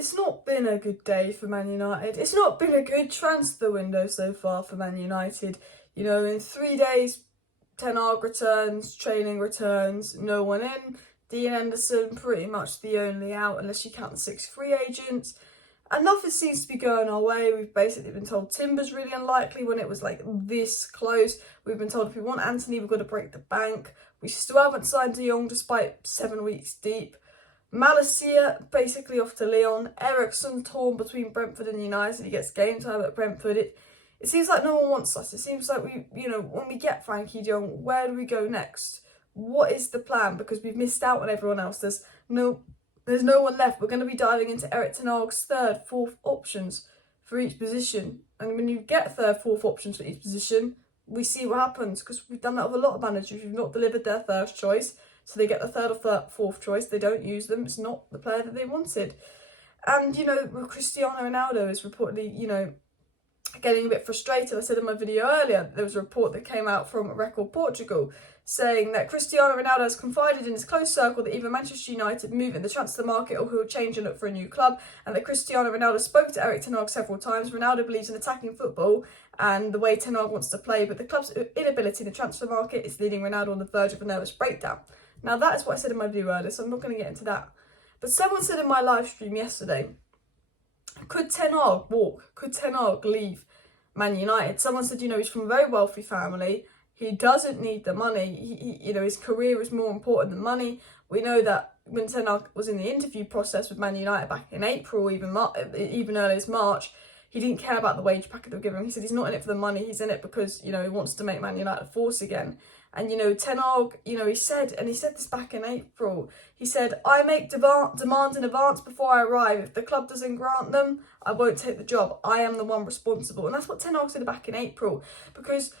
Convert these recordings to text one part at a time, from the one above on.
it's not been a good day for Man United. It's not been a good transfer window so far for Man United. You know, in 3 days, Ten Hag returns, training returns, no one in. Dean Henderson pretty much the only out unless you count the 6 free agents. And nothing seems to be going our way. We've basically been told Timber's really unlikely when it was like this close. We've been told if we want Anthony, we've got to break the bank. We still haven't signed De Jong despite 7 weeks deep. Malacia basically off to Lyon. Eriksen torn between Brentford and United. He gets game time at Brentford. It seems like no one wants us. It seems like when we get Frankie de Jong, where do we go next? What is the plan? Because we've missed out on everyone else. There's no one left. We're going to be diving into Erik ten Hag's third, fourth options for each position. And when you get third, fourth options for each position, we see what happens. Because we've done that with a lot of managers who've not delivered their first choice. So they get the third or fourth choice. They don't use them. It's not the player that they wanted. And, Cristiano Ronaldo is reportedly, getting a bit frustrated. I said in my video earlier, there was a report that came out from Record Portugal saying that Cristiano Ronaldo has confided in his close circle that either Manchester United move in the transfer market or he'll change and look for a new club, and that Cristiano Ronaldo spoke to Erik ten Hag several times. Ronaldo believes in attacking football and the way ten Hag wants to play, but the club's inability in the transfer market is leading Ronaldo on the verge of a nervous breakdown. Now, that is what I said in my video earlier, so I'm not going to get into that. But someone said in my live stream yesterday, could Ten Hag walk? Could Ten Hag leave Man United? Someone said, he's from a very wealthy family. He doesn't need the money. His career is more important than money. We know that when Ten Hag was in the interview process with Man United back in April, even early as March, he didn't care about the wage packet they were giving him. He said he's not in it for the money. He's in it because, he wants to make Man United a force again. And, Ten Hag, he said this back in April, he said, I make demands in advance before I arrive. If the club doesn't grant them, I won't take the job. I am the one responsible. And that's what Ten Hag said back in April. Because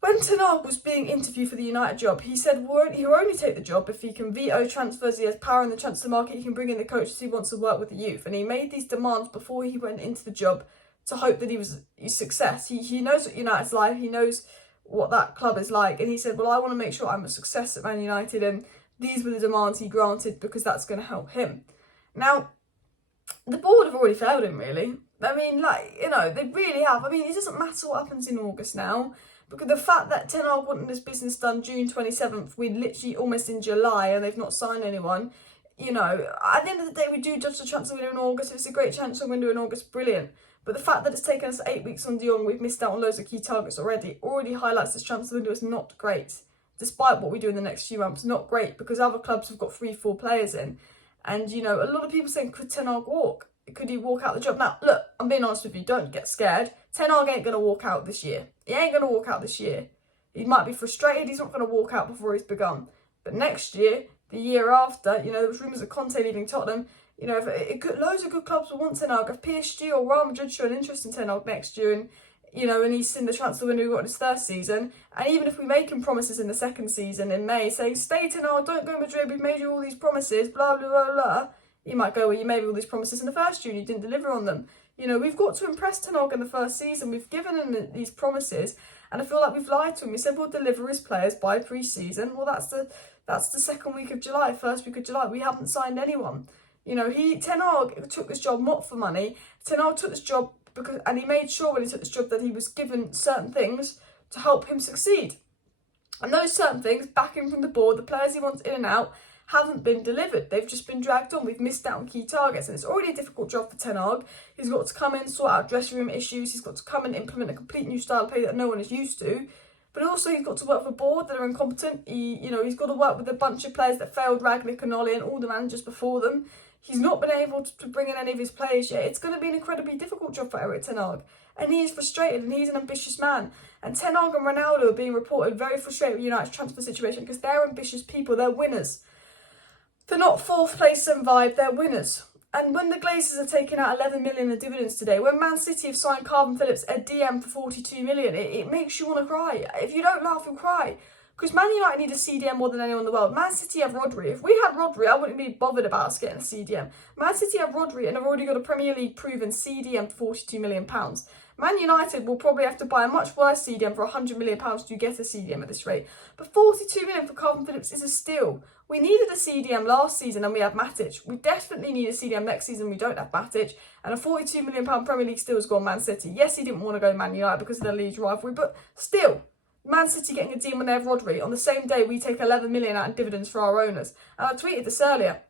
when Ten Hag was being interviewed for the United job, he said he'll only take the job if he can veto transfers, he has power in the transfer market, he can bring in the coaches he wants to work with the youth. And he made these demands before he went into the job to hope that his success. He knows what United's like, he knows what that club is like, and he said, well, I want to make sure I'm a success at Man United, and these were the demands he granted because that's going to help him. Now, the board have already failed him, really. I mean, they really have. I mean, it doesn't matter what happens in August now, because the fact that Ten Hag wanted this business done June 27th, we're literally almost in July and they've not signed anyone. At the end of the day, we do judge the transfer window in August. If it's a great transfer window in August, brilliant. But the fact that it's taken us 8 weeks on De Jong, we've missed out on loads of key targets already highlights this transfer window is not great. Despite what we do in the next few months, not great, because other clubs have got 3-4 players in. And, a lot of people saying, could Ten Hag walk? Could he walk out the job? Now, look, I'm being honest with you, don't get scared. Ten Hag ain't going to walk out this year. He ain't going to walk out this year. He might be frustrated, he's not going to walk out before he's begun. But next year, the year after, there was rumours of Conte leaving Tottenham. Loads of good clubs will want Ten Hag. If PSG or Real Madrid show an interest in Ten Hag next year, and he's in the transfer window, we've got his first season, and even if we make him promises in the second season in May, saying, stay Ten Hag, don't go Madrid, we've made you all these promises, blah, blah, blah, blah, he might go, well, you made me all these promises in the first June, you didn't deliver on them. We've got to impress Ten Hag in the first season. We've given him these promises, and I feel like we've lied to him. We said we'll deliver his players by pre-season. Well, that's the second week of July, first week of July. We haven't signed anyone. Ten Hag took this job not for money. Ten Hag took this job and he made sure when he took this job that he was given certain things to help him succeed. And those certain things, backing from the board, the players he wants in and out, haven't been delivered. They've just been dragged on. We've missed out on key targets, and it's already a difficult job for Ten Hag. He's got to come in, sort out dressing room issues. He's got to come and implement a complete new style of play that no one is used to. But also he's got to work with a board that are incompetent. He's got to work with a bunch of players that failed Ragnick and Ollie and all the managers before them. He's not been able to bring in any of his players yet. It's going to be an incredibly difficult job for Erik ten Hag. And he is frustrated, and he's an ambitious man. And Ten Hag and Ronaldo are being reported very frustrated with United's transfer situation because they're ambitious people. They're winners. They're not fourth place and vibe, they're winners. And when the Glazers are taking out 11 million in dividends today, when Man City have signed Calvin Phillips a DM for 42 million, it makes you want to cry. If you don't laugh, you'll cry. Because Man United need a CDM more than anyone in the world. Man City have Rodri. If we had Rodri, I wouldn't be bothered about us getting a CDM. Man City have Rodri and have already got a Premier League proven CDM for £42 million. Man United will probably have to buy a much worse CDM for £100 million to get a CDM at this rate. But 42 million for Calvin Phillips is a steal. We needed a CDM last season and we had Matic. We definitely need a CDM next season. We don't have Matic. And a £42 million Premier League steal has gone Man City. Yes, he didn't want to go Man United because of the Leeds rivalry, but still, Man City getting a deal when they have Rodri. On the same day, we take 11 million out in dividends for our owners. And I tweeted this earlier.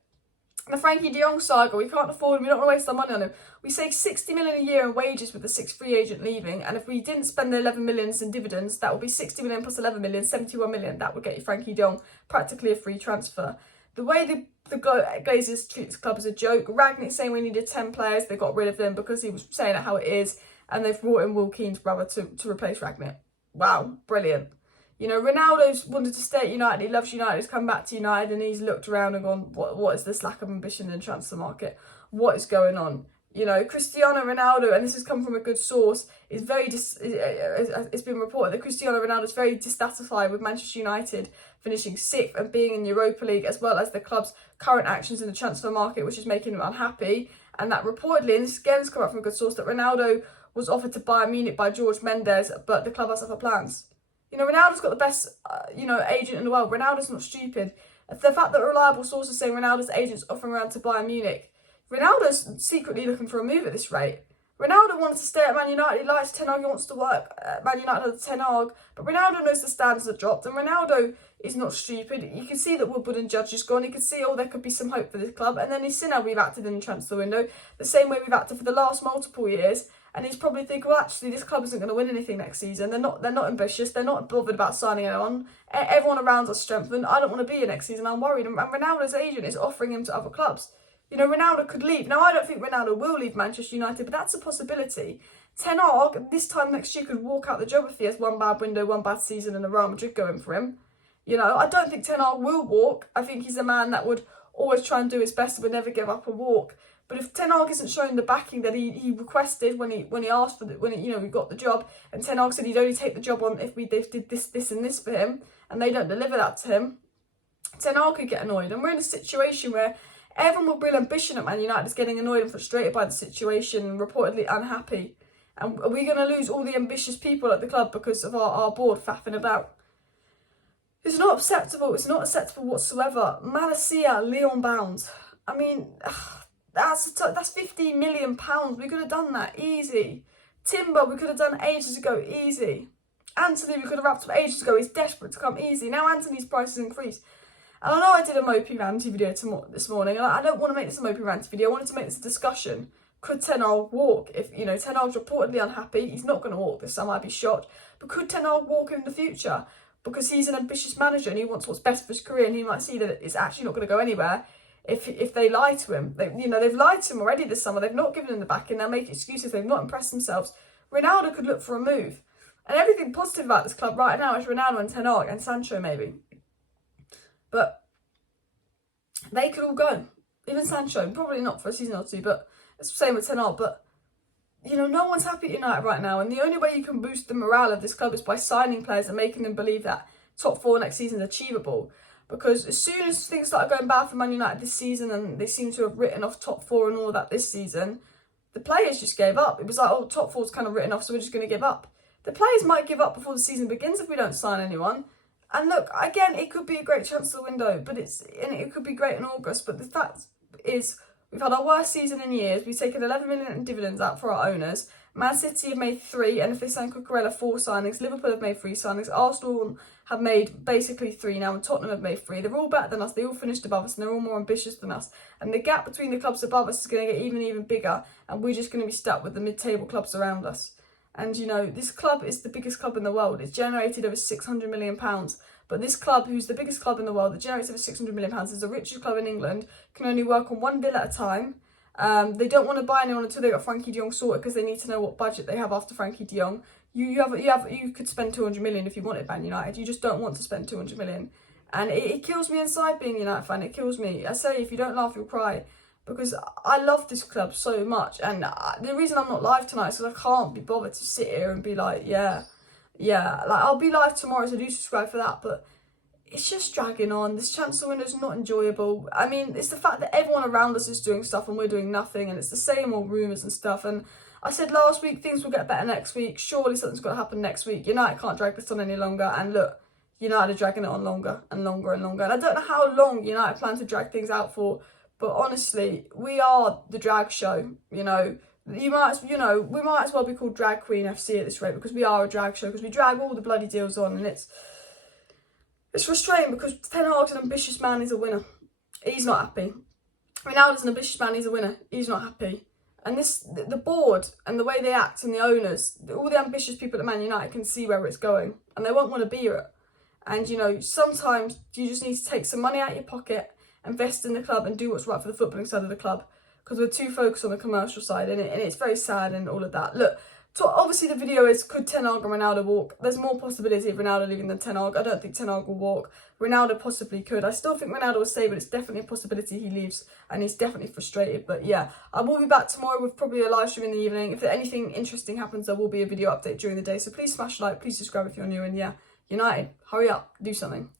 The Frankie de Jong saga, we can't afford him, we don't want to waste our money on him. We save 60 million a year in wages with the 6th free agent leaving, and if we didn't spend the 11 millions in dividends, that would be 60 million plus 11 million, 71 million. That would get you Frankie de Jong practically a free transfer. The way the Glazers treat this club is a joke. Ragnick saying we needed 10 players, they got rid of them because he was saying it how it is, and they've brought in Will Keane's brother to replace Ragnick. Wow, brilliant. You know, Ronaldo's wanted to stay at United. He loves United. He's come back to United and he's looked around and gone, what is this lack of ambition in the transfer market? What is going on? You know, Cristiano Ronaldo, and this has come from a good source, is it's been reported that Cristiano Ronaldo is very dissatisfied with Manchester United finishing 6th and being in the Europa League, as well as the club's current actions in the transfer market, which is making him unhappy. And that reportedly, and this again has come up from a good source, that Ronaldo was offered to Bayern Munich by George Mendes, but the club has other plans. You know, Ronaldo's got the best, agent in the world. Ronaldo's not stupid. The fact that reliable sources saying Ronaldo's agent's offering around to Bayern Munich, Ronaldo's secretly looking for a move at this rate. Ronaldo wanted to stay at Man United. He likes Ten Hag. He wants to work at Man United under Ten Hag. But Ronaldo knows the standards have dropped. And Ronaldo is not stupid. You can see that Woodward and Judge is gone. You can see, there could be some hope for this club. And then he's seen how we've acted in the transfer window, the same way we've acted for the last multiple years. And he's probably thinking, well, actually, this club isn't going to win anything next season. They're not ambitious. They're not bothered about signing anyone. Everyone around us strengthened. I don't want to be here next season. I'm worried. And Ronaldo's agent is offering him to other clubs. You know, Ronaldo could leave. Now, I don't think Ronaldo will leave Manchester United, but that's a possibility. Ten Hag, this time next year, could walk out the job if he has one bad window, one bad season, and a Real Madrid going for him. You know, I don't think Ten Hag will walk. I think he's a man that would always try and do his best and would never give up a walk. But if Ten Hag isn't showing the backing that he requested when he asked for we got the job, and Ten Hag said he'd only take the job on if they did this and this for him, and they don't deliver that to him, Ten Hag could get annoyed. And we're in a situation where everyone with real ambition at Man United is getting annoyed and frustrated by the situation and reportedly unhappy. And are we going to lose all the ambitious people at the club because of our board faffing about? It's not acceptable. It's not acceptable whatsoever. Malacia, Leon bound. I mean, that's 15 million pounds. We could have done that easy. Timber, we could have done ages ago, easy. Anthony, we could have wrapped up ages ago. He's desperate to come easy. Now Anthony's price has increased. And I know I did a Mopey Ranty video this morning, and I don't want to make this a Mopey Ranty video. I wanted to make this a discussion. Could Ten Hag walk? If, Ten Hag's reportedly unhappy, he's not going to walk this summer, I'd be shocked. But could Ten Hag walk in the future? Because he's an ambitious manager and he wants what's best for his career, and he might see that it's actually not going to go anywhere if they lie to him. They've lied to him already this summer. They've not given him the backing. They'll make excuses. They've not impressed themselves. Ronaldo could look for a move. And everything positive about this club right now is Ronaldo and Ten Hag and Sancho maybe. But they could all go. Even Sancho, probably not for a season or two, but it's the same with Ten Hag. But, no one's happy at United right now. And the only way you can boost the morale of this club is by signing players and making them believe that top 4 next season is achievable. Because as soon as things started going bad for Man United this season and they seem to have written off top 4 and all of that this season, the players just gave up. It was like, top 4's kind of written off, so we're just going to give up. The players might give up before the season begins if we don't sign anyone. And look, again, it could be a great transfer window, but it could be great in August. But the fact is, we've had our worst season in years. We've taken 11 million in dividends out for our owners. Man City have made 3, and if they sign Cucurella, 4 signings. Liverpool have made 3 signings. Arsenal have made basically 3 now, and Tottenham have made 3. They're all better than us. They all finished above us, and they're all more ambitious than us. And the gap between the clubs above us is going to get even bigger, and we're just going to be stuck with the mid-table clubs around us. And, this club is the biggest club in the world. It's generated over £600 million. But this club, who's the biggest club in the world, that generates over £600 million, is the richest club in England, can only work on 1 deal at a time. They don't want to buy anyone until they got Frankie de Jong sorted, because they need to know what budget they have after Frankie de Jong. You could spend 200 million if you wanted Man United. You just don't want to spend 200 million. And it kills me inside being a United fan. It kills me. I say, if you don't laugh, you'll cry. Because I love this club so much. And the reason I'm not live tonight is because I can't be bothered to sit here and be like, yeah. Like, I'll be live tomorrow, so do subscribe for that. But it's just dragging on. This transfer window is not enjoyable. I mean, it's the fact that everyone around us is doing stuff and we're doing nothing, and it's the same old rumours and stuff. And I said last week things will get better next week. Surely something's got to happen next week. United can't drag this on any longer. And look, United are dragging it on longer and longer and longer. And I don't know how long United plan to drag things out for, but honestly, we are the drag show. You know, we might as well be called Drag Queen FC at this rate, because we are a drag show, because we drag all the bloody deals on, and it's frustrating because Ten Hag's an ambitious man, he's a winner. He's not happy. Ronaldo's an ambitious man, he's a winner. He's not happy. And the board and the way they act and the owners, all the ambitious people at Man United can see where it's going, and they won't want to be here. And, you know, sometimes you just need to take some money out of your pocket, invest in the club, and do what's right for the footballing side of the club, because we're too focused on the commercial side, and it's very sad and all of that. Look, so obviously the video is, could Ten Hag and Ronaldo walk? There's more possibility of Ronaldo leaving than Ten Hag. I don't think Ten Hag will walk. Ronaldo possibly could. I still think Ronaldo will stay, but it's definitely a possibility he leaves, and he's definitely frustrated. But yeah, I will be back tomorrow with probably a live stream in the evening. If anything interesting happens, there will be a video update during the day. So please smash a like, please subscribe if you're new, and yeah, United, hurry up, do something.